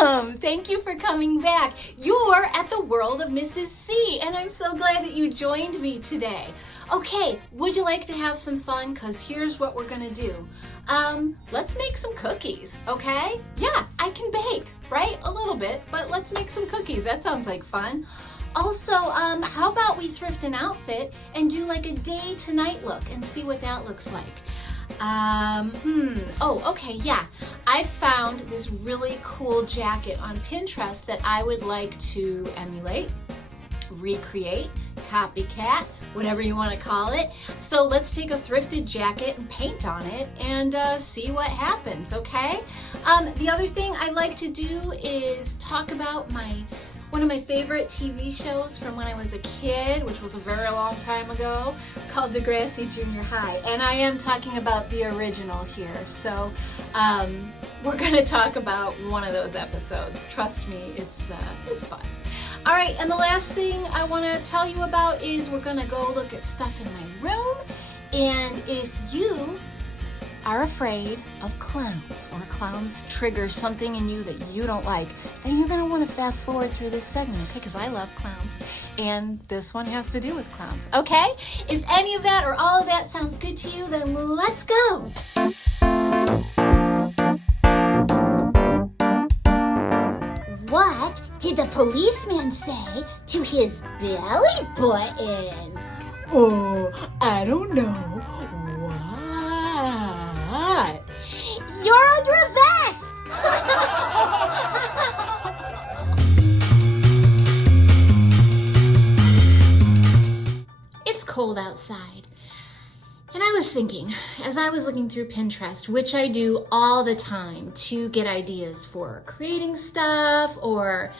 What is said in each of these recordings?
Welcome. Thank you for coming back. You're at the world of Mrs. C, and I'm so glad that you joined me today. Okay, would you like to have some fun? Because here's what we're gonna do. Let's make some cookies, okay? Yeah, I can bake, right? A little bit, but let's make some cookies. That sounds like fun. Also, how about we thrift an outfit and do like a day to night look and see what that looks like. Oh, okay, yeah. I found this really cool jacket on Pinterest that I would like to emulate, recreate, copycat, whatever you want to call it. So let's take a thrifted jacket and paint on it and see what happens, okay? The other thing I like to do is talk about one of my favorite TV shows from when I was a kid, which was a very long time ago, called Degrassi Jr. And I am talking about the original here. So we're gonna talk about one of those episodes. Trust me, it's fun. All right, and the last thing I wanna tell you about is we're gonna go look at stuff in my room. And if you are afraid of clowns, or clowns trigger something in you that you don't like, then you're gonna wanna fast forward through this segment, okay? Because I love clowns, and this one has to do with clowns, okay? If any of that or all of that sounds good to you, then let's go. What did the policeman say to his belly button? Oh, I don't know. What? You're under a vest! It's cold outside. And I was thinking, as I was looking through Pinterest, which I do all the time to get ideas for creating stuff or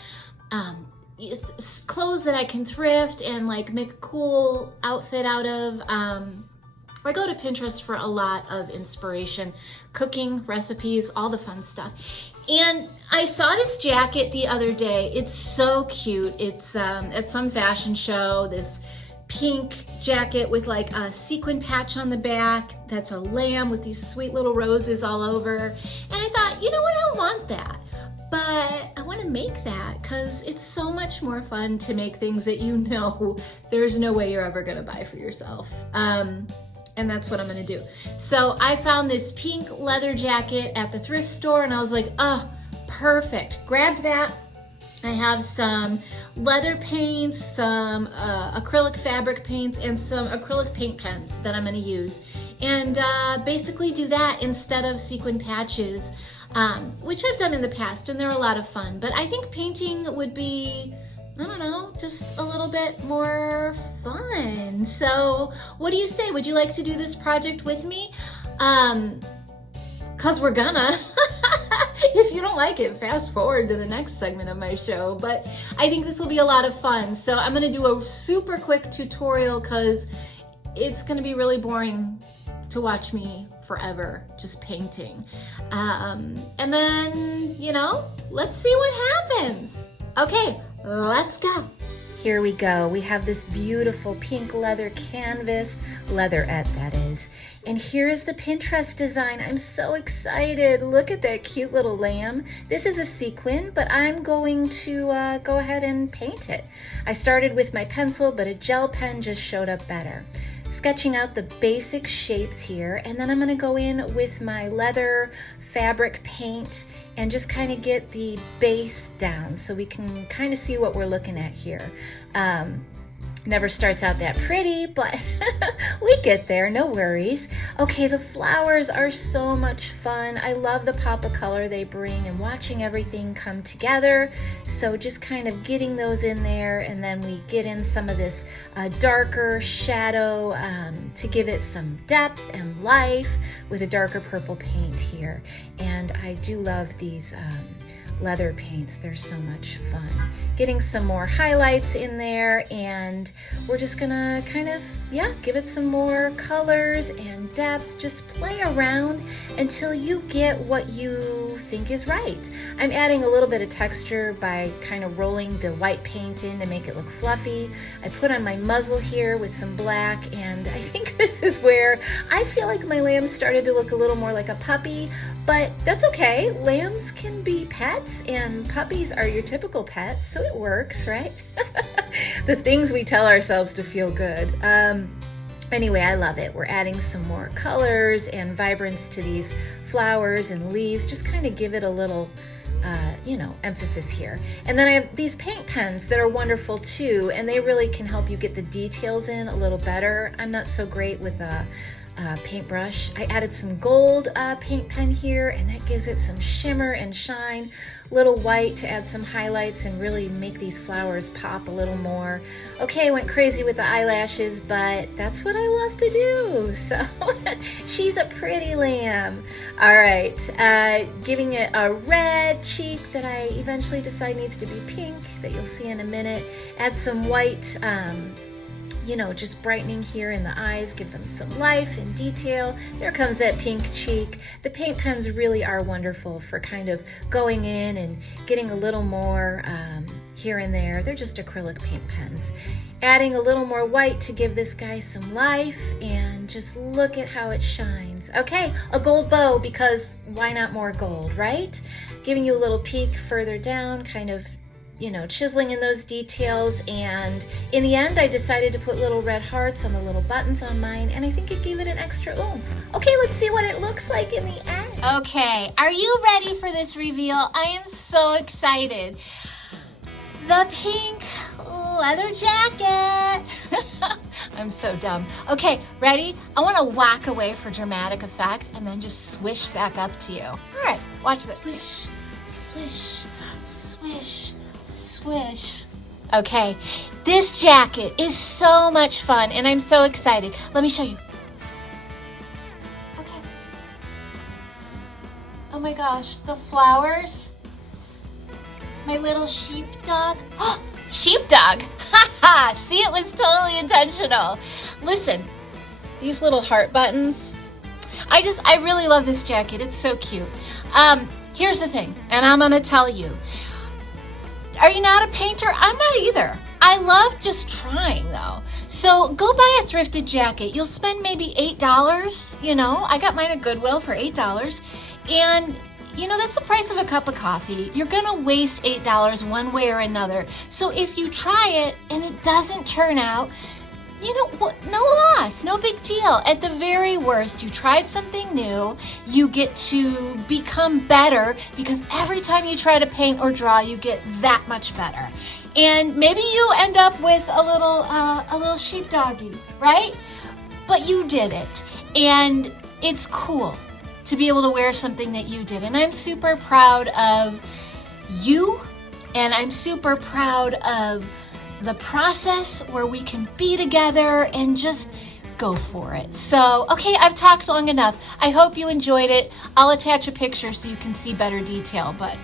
clothes that I can thrift and like make a cool outfit out of. I go to Pinterest for a lot of inspiration, cooking, recipes, all the fun stuff. And I saw this jacket the other day. It's so cute. It's at some fashion show, this pink jacket with like a sequin patch on the back. That's a lamb with these sweet little roses all over. And I thought, you know what, I want that. But I want to make that because it's so much more fun to make things that you know there's no way you're ever going to buy for yourself. And that's what I'm gonna do. So I found this pink leather jacket at the thrift store and I was like, oh, perfect. Grabbed that. I have some leather paints, some acrylic fabric paints, and some acrylic paint pens that I'm gonna use. And basically do that instead of sequin patches, which I've done in the past and they're a lot of fun. But I think painting would be, I don't know, just a little bit more fun. So what do you say? Would you like to do this project with me? Cause we're gonna. If you don't like it, fast forward to the next segment of my show. But I think this will be a lot of fun. So I'm gonna do a super quick tutorial cause it's gonna be really boring to watch me forever just painting. And then, you know, let's see what happens. Okay. Let's go. Here we go. We have this beautiful pink leather canvas, leatherette that is. And here's the Pinterest design. I'm so excited. Look at that cute little lamb. This is a sequin, but I'm going to go ahead and paint it. I started with my pencil, but a gel pen just showed up better. Sketching out the basic shapes here, and then I'm gonna go in with my leather fabric paint and just kind of get the base down so we can kind of see what we're looking at here. Never starts out that pretty, but we get there, no worries. Okay, the flowers are so much fun. I love the pop of color they bring and watching everything come together. So just kind of getting those in there, and then we get in some of this darker shadow to give it some depth and life with a darker purple paint here. And I do love these leather paints. They're so much fun. Getting some more highlights in there, and we're just gonna kind of, give it some more colors and depth. Just play around until you get what you think is right. I'm adding a little bit of texture by kind of rolling the white paint in to make it look fluffy. I put on my muzzle here with some black, and I think this is where I feel like my lamb started to look a little more like a puppy, but that's okay. Lambs can be pets, and puppies are your typical pets, so it works, right? The things we tell ourselves to feel good. Anyway, I love it. We're adding some more colors and vibrance to these flowers and leaves. Just kind of give it a little, emphasis here. And then I have these paint pens that are wonderful too, and they really can help you get the details in a little better. I'm not so great with a paintbrush. I added some gold paint pen here, and that gives it some shimmer and shine. Little white to add some highlights and really make these flowers pop a little more. Okay, I went crazy with the eyelashes, but that's what I love to do. So she's a pretty lamb. All right, giving it a red cheek that I eventually decide needs to be pink, that you'll see in a minute. Add some white, just brightening here in the eyes, give them some life and detail. There comes that pink cheek. The paint pens really are wonderful for kind of going in and getting a little more here and there. They're just acrylic paint pens. Adding a little more white to give this guy some life, and just look at how it shines. Okay, a gold bow, because why not more gold, right? Giving you a little peek further down, kind of chiseling in those details, and in the end I decided to put little red hearts on the little buttons on mine, and I think it gave it an extra oomph. Okay, let's see what it looks like in the end. Okay, are you ready for this reveal? I am so excited. The pink leather jacket. I'm so dumb. Okay, ready? I want to whack away for dramatic effect and then just swish back up to you. All right, watch this. Swish, swish, swish, swish. Okay, this jacket is so much fun and I'm so excited. Let me show you. Okay. Oh my gosh, the flowers. My little sheepdog. Oh, sheepdog. Haha, see, it was totally intentional. Listen, these little heart buttons. I really love this jacket. It's so cute. Here's the thing, and I'm gonna tell you. Are you not a painter? I'm not either. I love just trying though. So go buy a thrifted jacket. You'll spend maybe $8. I got mine at Goodwill for $8. And that's the price of a cup of coffee. You're gonna waste $8 one way or another. So if you try it and it doesn't turn out, no loss, no big deal. At the very worst, you tried something new. You get to become better because every time you try to paint or draw, you get that much better. And maybe you end up with a little sheepdoggy, right? But you did it, and it's cool to be able to wear something that you did. And I'm super proud of you, and I'm super proud of the process where we can be together and just go for it. So, okay, I've talked long enough. I hope you enjoyed it. I'll attach a picture so you can see better detail, but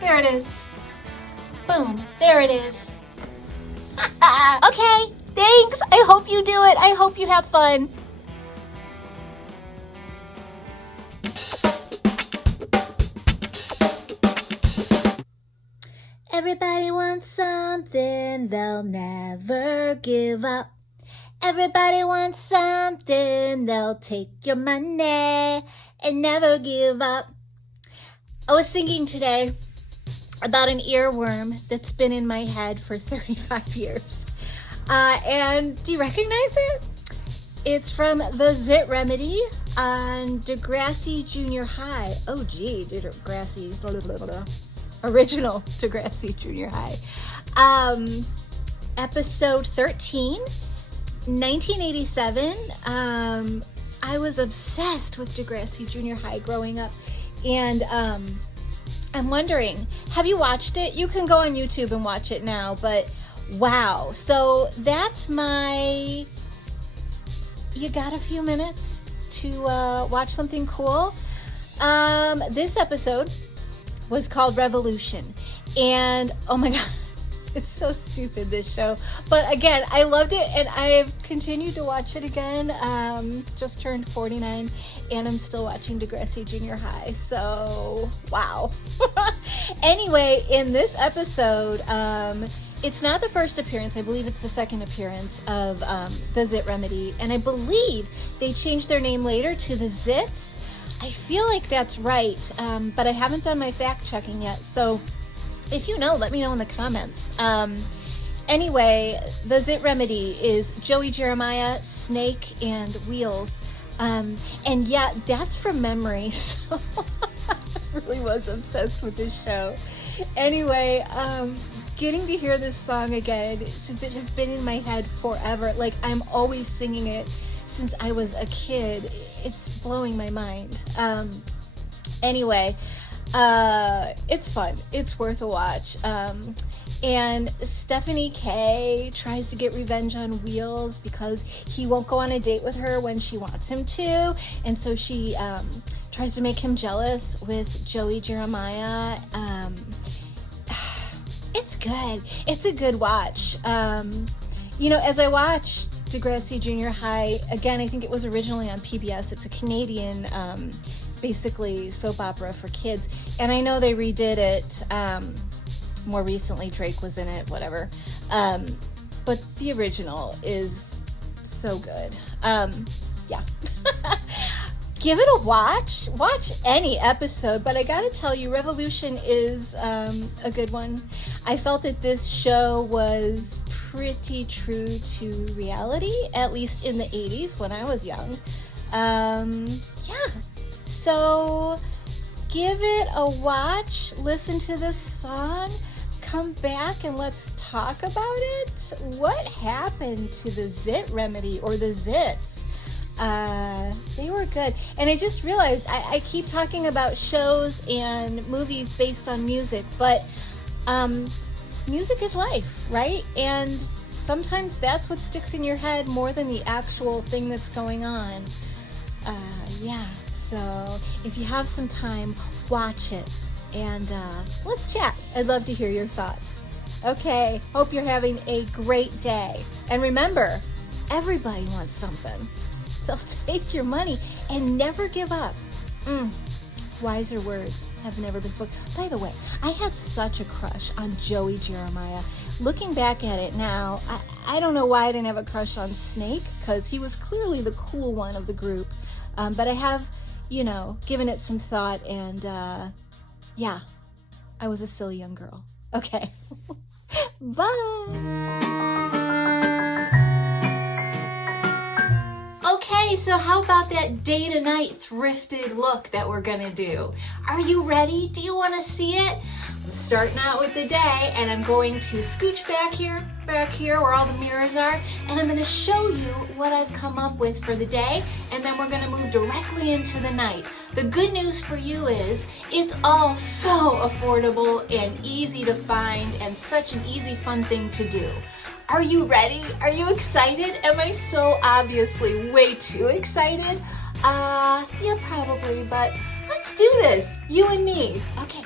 there it is. Boom, there it is. Okay, thanks. I hope you do it. I hope you have fun. Everybody wants something, they'll never give up. Everybody wants something, they'll take your money and never give up. I was thinking today about an earworm that's been in my head for 35 years. And do you recognize it? It's from the Zit Remedy on Degrassi Jr. High. Oh gee, Degrassi, blah, blah, blah, blah. Original Degrassi Jr. High. Episode 13, 1987. I was obsessed with Degrassi Jr. High growing up. And I'm wondering, have you watched it? You can go on YouTube and watch it now, but wow. So that's you got a few minutes to watch something cool? This episode was called Revolution, and oh my god, It's so stupid, this show. But again, I loved it, and I've continued to watch it again. Just turned 49, and I'm still watching Degrassi Junior High. So, wow. Anyway, in this episode, it's not the first appearance. I believe it's the second appearance of the Zit Remedy. And I believe they changed their name later to the Zits. I feel like that's right, but I haven't done my fact checking yet. So if you know, let me know in the comments. Anyway, the Zit Remedy is Joey, Jeremiah, Snake, and Wheels. And yeah, that's from memory. So I really was obsessed with this show. Anyway, getting to hear this song again, since it has been in my head forever, like I'm always singing it since I was a kid, it's blowing my mind. Anyway, it's fun. It's worth a watch. And Stephanie K tries to get revenge on Wheels because he won't go on a date with her when she wants him to. And so she tries to make him jealous with Joey Jeremiah. It's good. It's a good watch. You know, as I watch Degrassi Junior High, again, I think it was originally on PBS. It's a Canadian, basically, soap opera for kids. And I know they redid it more recently. Drake was in it, whatever. But the original is so good. Yeah. Give it a watch. Watch any episode, but I gotta tell you, Revolution is a good one. I felt that this show was pretty true to reality, at least in the 80s when I was young. Yeah. So give it a watch. Listen to this song. Come back and let's talk about it. What happened to the Zit Remedy or the Zits? They were good. And I just realized I keep talking about shows and movies based on music, but music is life, right? And sometimes that's what sticks in your head more than the actual thing that's going on. Yeah, so if you have some time, watch it. And let's chat. I'd love to hear your thoughts. Okay, hope you're having a great day. And remember, everybody wants something. They'll take your money and never give up. Wiser words have never been spoken. By the way, I had such a crush on Joey Jeremiah. Looking back at it now, I don't know why I didn't have a crush on Snake, because he was clearly the cool one of the group. But I have, you know, given it some thought, and yeah, I was a silly young girl. Okay. Bye. Okay, so how about that day to night thrifted look that we're gonna do? Are you ready? Do you wanna see it? I'm starting out with the day, and I'm going to scooch back here where all the mirrors are, and I'm gonna show you what I've come up with for the day, and then we're gonna move directly into the night. The good news for you is it's all so affordable and easy to find, and such an easy, fun thing to do. Are you ready? Are you excited? Am I so obviously way too excited? Yeah, probably, but let's do this. You and me. Okay.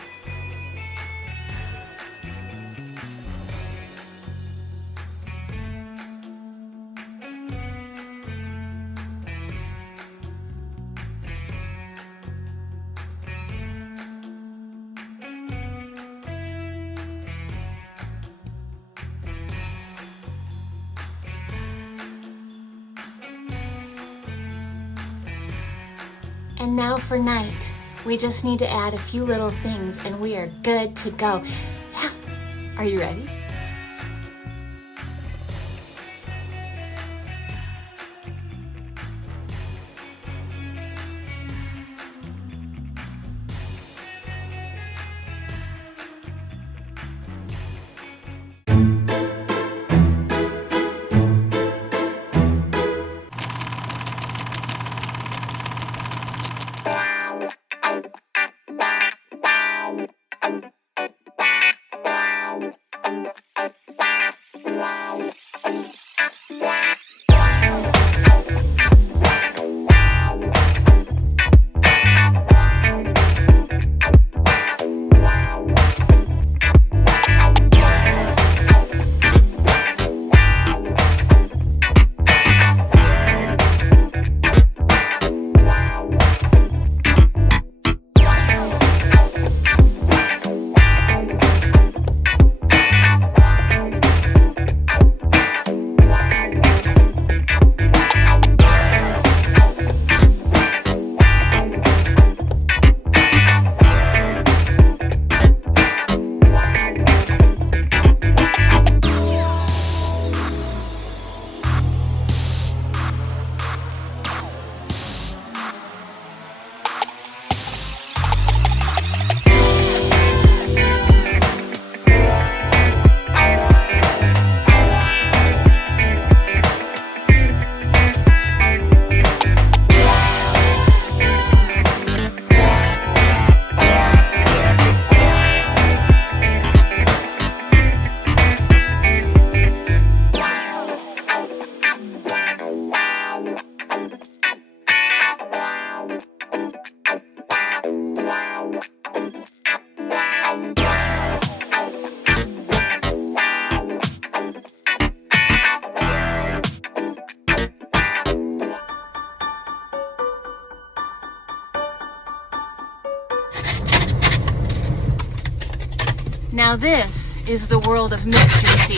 And now for night. We just need to add a few little things and we are good to go. Yeah. Are you ready? Now this is the world of Mr. C.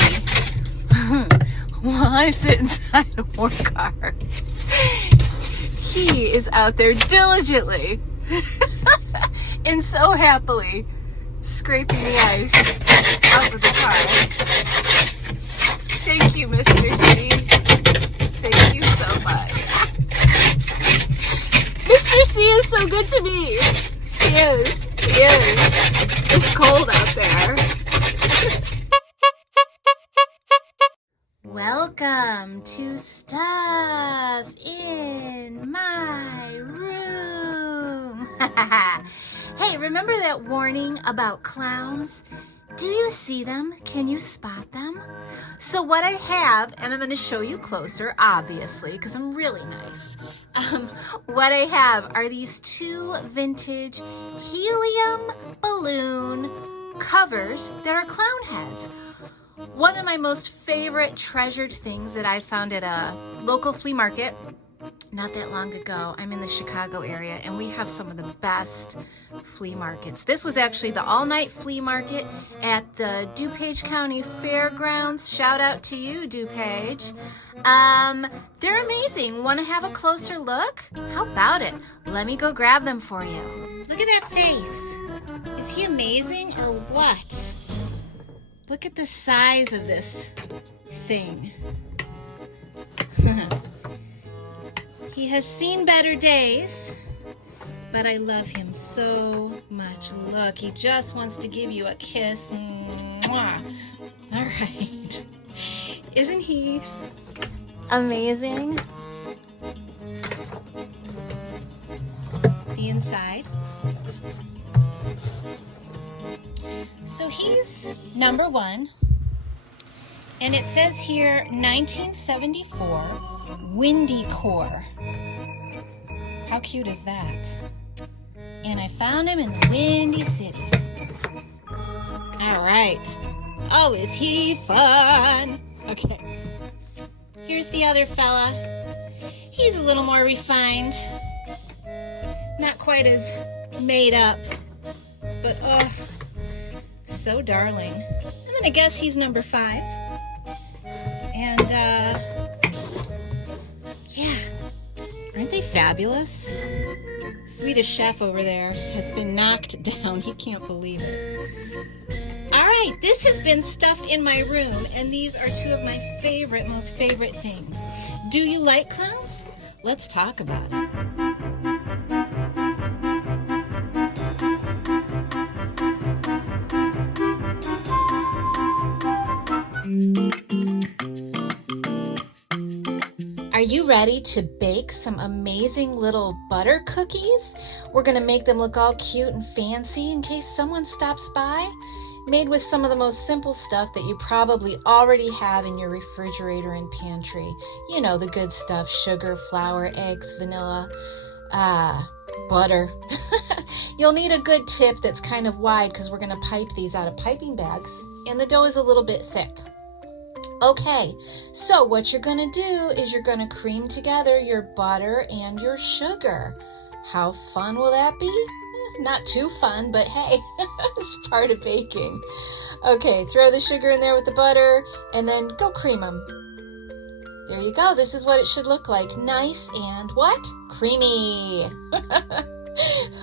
While I sit inside a work car, he is out there diligently and so happily scraping the ice off of the car. Thank you, Mr. C. Thank you so much. Mr. C is so good to me. He is. He is. It's cold out there. Welcome to Stuff in My Room. Hey, remember that warning about clowns? Do you see them? Can you spot them? So what I have, and I'm going to show you closer, obviously, because I'm really nice. What I have are these two vintage helium balloon covers that are clown heads. One of my most favorite treasured things that I found at a local flea market not that long ago. I'm in the Chicago area, and we have some of the best flea markets. This was actually the all-night flea market at the DuPage County Fairgrounds. Shout out to you, DuPage. They're amazing. Want to have a closer look? How about it? Let me go grab them for you. Look at that face. Is he amazing or what? Look at the size of this thing. He has seen better days, but I love him so much. Look, he just wants to give you a kiss. Mwah. All right. Isn't he amazing? The inside. So he's number 1, and it says here 1974 Windy Core. How cute is that? And I found him in the Windy City. All right. Oh, is he fun? Okay. Here's the other fella. He's a little more refined. Not quite as made up, but oh, so darling. I'm gonna guess he's number 5. And yeah, aren't they fabulous? Swedish chef over there has been knocked down. He can't believe it. All right, this has been Stuff in My Room, and these are 2 of my most favorite things. Do you like clowns? Let's talk about it. Are you ready to bake some amazing little butter cookies? We're gonna make them look all cute and fancy in case someone stops by. Made with some of the most simple stuff that you probably already have in your refrigerator and pantry. You know, the good stuff: sugar, flour, eggs, vanilla, butter. You'll need a good tip that's kind of wide because we're gonna pipe these out of piping bags, and the dough is a little bit thick. Okay, so what you're going to do is you're going to cream together your butter and your sugar. How fun will that be? Not too fun, but hey, it's part of baking. Okay, throw the sugar in there with the butter and then go cream them. There you go. This is what it should look like. Nice and what? Creamy.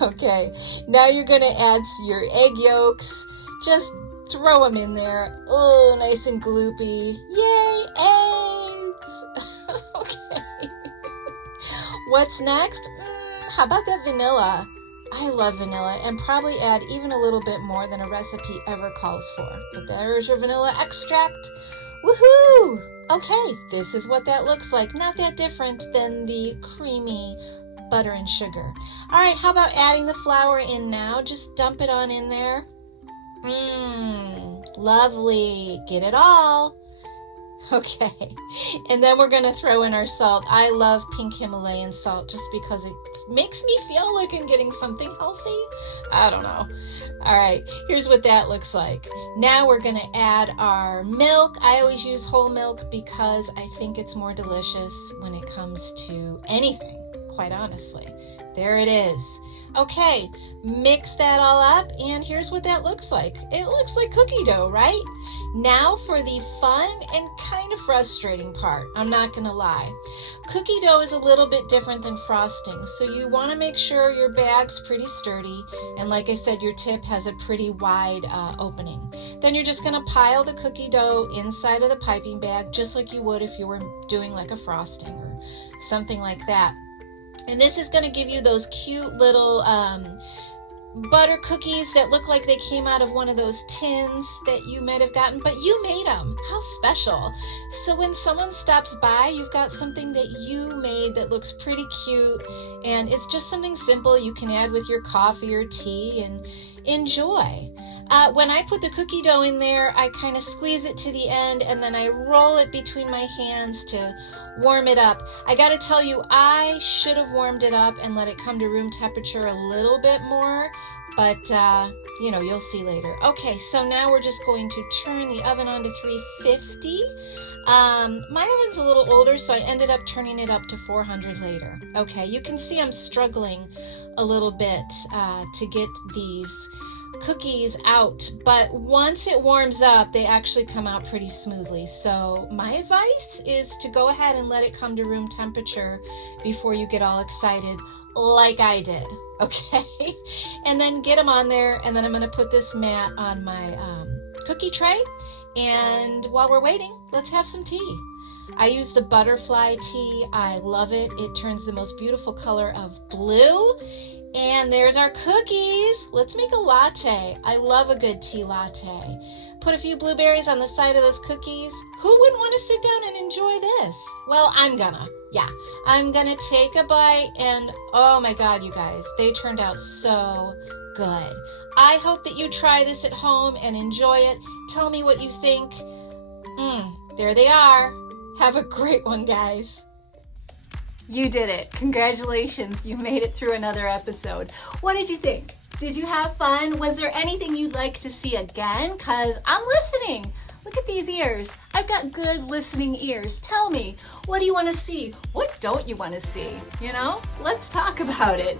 Okay, now you're going to add your egg yolks. Just throw them in there. Oh, nice and gloopy. Yay, eggs! Okay. What's next? How about that vanilla? I love vanilla, and probably add even a little bit more than a recipe ever calls for. But there's your vanilla extract. Woohoo! Okay, this is what that looks like. Not that different than the creamy butter and sugar. All right, how about adding the flour in now? Just dump it on in there. Lovely. Get it all. Okay. And then we're going to throw in our salt. I love pink Himalayan salt just because it makes me feel like I'm getting something healthy. I don't know. All right. Here's what that looks like. Now we're going to add our milk. I always use whole milk because I think it's more delicious when it comes to anything, quite honestly. There it is. Okay, mix that all up, and here's what that looks like. It looks like cookie dough, right? Now for the fun and kind of frustrating part. I'm not gonna lie. Cookie dough is a little bit different than frosting, so you want to make sure your bag's pretty sturdy, and like I said, your tip has a pretty wide opening. Then you're just gonna pile the cookie dough inside of the piping bag, just like you would if you were doing like a frosting or something like that. And this is going to give you those cute little butter cookies that look like they came out of one of those tins that you might have gotten, but you made them. How special. So when someone stops by, you've got something that you made that looks pretty cute, and it's just something simple you can add with your coffee or tea and enjoy. When I put the cookie dough in there, I kind of squeeze it to the end, and then I roll it between my hands to warm it up. I got to tell you, I should have warmed it up and let it come to room temperature a little bit more, but you'll see later. Okay, so now we're just going to turn the oven on to 350. My oven's a little older, so I ended up turning it up to 400 later. Okay, you can see I'm struggling a little bit to get these cookies out, but once it warms up, they actually come out pretty smoothly. So my advice is to go ahead and let it come to room temperature before you get all excited like I did. Okay, and then get them on there, and then I'm going to put this mat on my cookie tray, and while we're waiting, let's have some tea. I use the butterfly tea. I love it. It turns the most beautiful color of blue. And there's our cookies. Let's make a latte. I love a good tea latte. Put a few blueberries on the side of those cookies. Who wouldn't want to sit down and enjoy this? Well, I'm gonna take a bite, and oh my God, you guys, they turned out so good. I hope that you try this at home and enjoy it. Tell me what you think. There they are. Have a great one, guys. You did it. Congratulations. You made it through another episode. What did you think? Did you have fun? Was there anything you'd like to see again? Because I'm listening. Look at these ears. I've got good listening ears. Tell me, what do you want to see? What don't you want to see? Let's talk about it.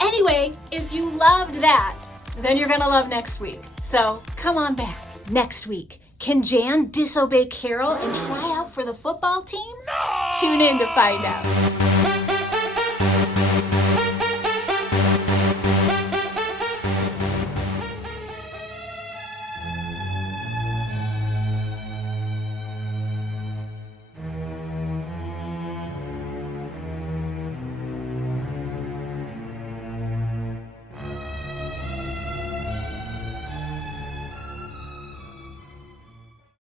Anyway, if you loved that, then you're going to love next week. So come on back next week. Can Jan disobey Carol and try out for the football team? No! Tune in to find out.